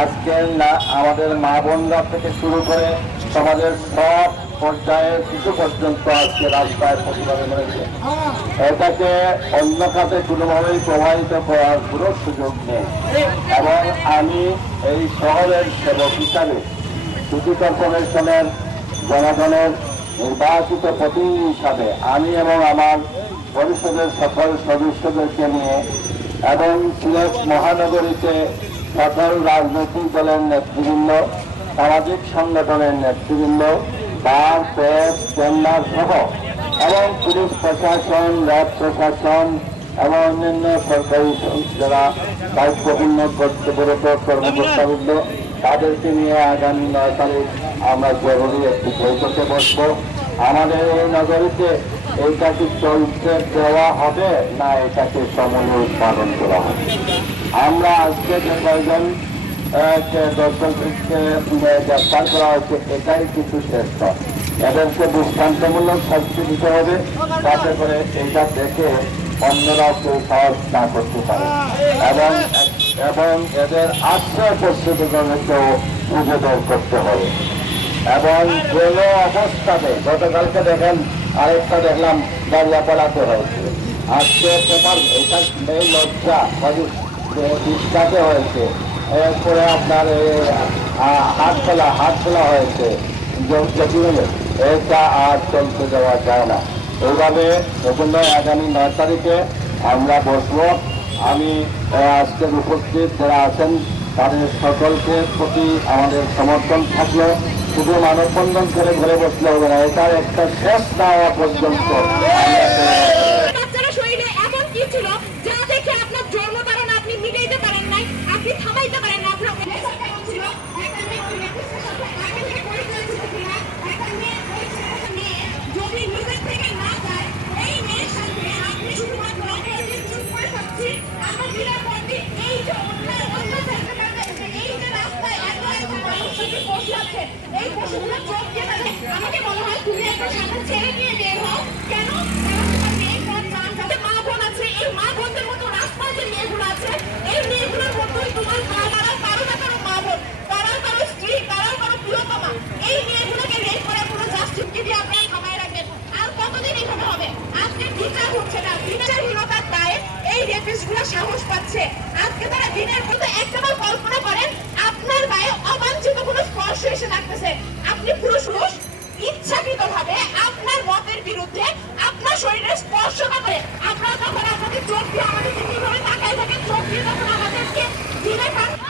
আজকে আমাদের মা বোনরা থেকে শুরু করে সমাজের সব পর্যায়ে কিছু পর্যন্ত আজকে রাস্তায় প্রতিবাদ রয়েছে। এটাকে অন্য খাতে কোনোভাবেই প্রভাবিত করার কোনো সুযোগ নেই। এবং আমি এই শহরের সেবক হিসাবে সিটি কর্পোরেশনের জনগণের নির্বাচিত প্রতিনিধি হিসাবে আমি এবং আমার পরিষদের সকল সদস্যদেরকে নিয়ে এবং সিলেট মহানগরীতে সকল রাজনৈতিক দলের নেতৃবৃন্দ, সামাজিক সংগঠনের নেতৃবৃন্দ, বার, প্রেস, চেম্বার সহ এবং পুলিশ প্রশাসন, র্যাব প্রশাসন এবং অন্যান্য সরকারি যারা দায়িত্বপূর্ণ কর্তব্যরত কর্মকর্তাবৃন্দ তাদেরকে নিয়ে আগামী 9 তারিখ আমরা জরুরি একটি বৈঠকে বসব। আমাদের এই নগরীতে এইটাকে চলতে দেওয়া হবে না এটাকে সমূলে উৎপাদন করা হবে। আমরা আজকে যে কয়েকজন দর্শককে গ্রেফতার করা হয়েছে এটাই কিন্তু শ্রেষ্ঠ। এদেরকে দৃষ্টান্তমূলক শাস্তি দিতে হবে যাতে করে এটা দেখে অন্যরা কেউ সাহস না করতে পারে এবং এদের আশ্রয় প্রস্তুতিকেও খুঁজে বের করতে হবে। এবং কোনো অবস্থাতে গতকালকে দেখেন আরেকটা দেখলাম দাঁড়িয়ে পালাতে হয়েছে। আজকে পেপার এটা এই লজ্জা ডিসকাতে হয়েছে, এরপরে আপনার হাত ফেলা হয়েছে। এটা আর চলতে দেওয়া যায় না। এইভাবে নতুন আগামী 9 তারিখে আমরা বসবো। আমি আজকের উপস্থিত যারা আছেন তাদের সকলকে প্রতি আমাদের সমর্থন থাকলো। শুধু মানববন্ধন করে ঘরে বসলে হবে না, এটার একটা শেষ না হওয়া পর্যন্ত এই পশুগুলো চোখ দিয়ে আমাকে বলা হয় তুমি একটা সাথে ছেড়ে নিয়ে বের হও। কেন? মা বোন আছে, এই মা বোনদের মতো রাস্তায় যে মেয়েগুলো আছে এই মেয়েগুলোর মতোই তোমার কারো না কারো মা বোন, কারো স্ত্রী, কারো প্রিয়তমা, এই মেয়েগুলোকে রেপ করার কোনো জাস্টিসকে দিয়ে আপনারা থামায় রাখবেন। আর কতদিন এইভাবে হবে? আজকে বিচার হচ্ছে না, বিচারহীনতার দায়ে এই রেপিস্টগুলো সাহস পাচ্ছে। আজকে তারা দিনের মতো একটাবার কল্পনা করেন আপনার গায়ে অবাঞ্ছিত কোনো স্পর্শ এসে লাগতেছে, আপনি পুরুষ ইচ্ছাকৃতভাবে আপনার মতের বিরুদ্ধে আপনার শরীরে স্পর্শ করে আপনারা তখন আপনাদের চোখ দিয়ে আমাদের কিভাবে তাকায় থাকেন, চোখ দিয়ে তখন আমাদেরকে দিনে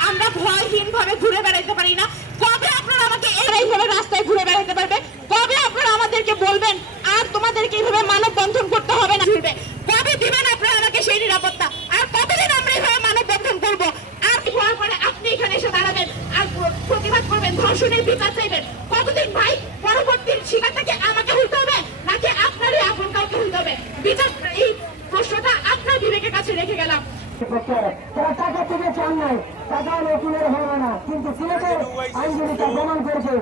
আমরা ভয়হীন ভাবে ঘুরে বেড়াইতে পারি না। কবে আপনারা আমাকে এইভাবে রাস্তায় ঘুরে বেড়াইতে পারবে? কবে আপনারা আমাদেরকে বলবেন আর তোমাদেরকে এইভাবে মানববন্ধন করতে হবে না? কবে দিবেন আপনারা আমাকে সেই নিরাপত্তা? আর কতদিন আমরা এইভাবে মানববন্ধন করবো? আর হওয়ার পরে আপনি এখানে এসে দাঁড়াবেন আর প্রতিবাদ করবেন, ধর্ষণের বিচার চাইবেন। কতদিন ভাই? পরবর্তী শিকারটাকে আমাকে হইতে হবে নাকি আপনারই আপন কাউকে হইতে হবে? বিচার, এই প্রশ্নটা আপনার বিবেকের কাছে রেখে গেলাম। তারা টাকা থেকে চান নাই, টাকা নতুনের হবে না, কিন্তু সিলেটের আইনজীবী তা প্রমাণ করেছে।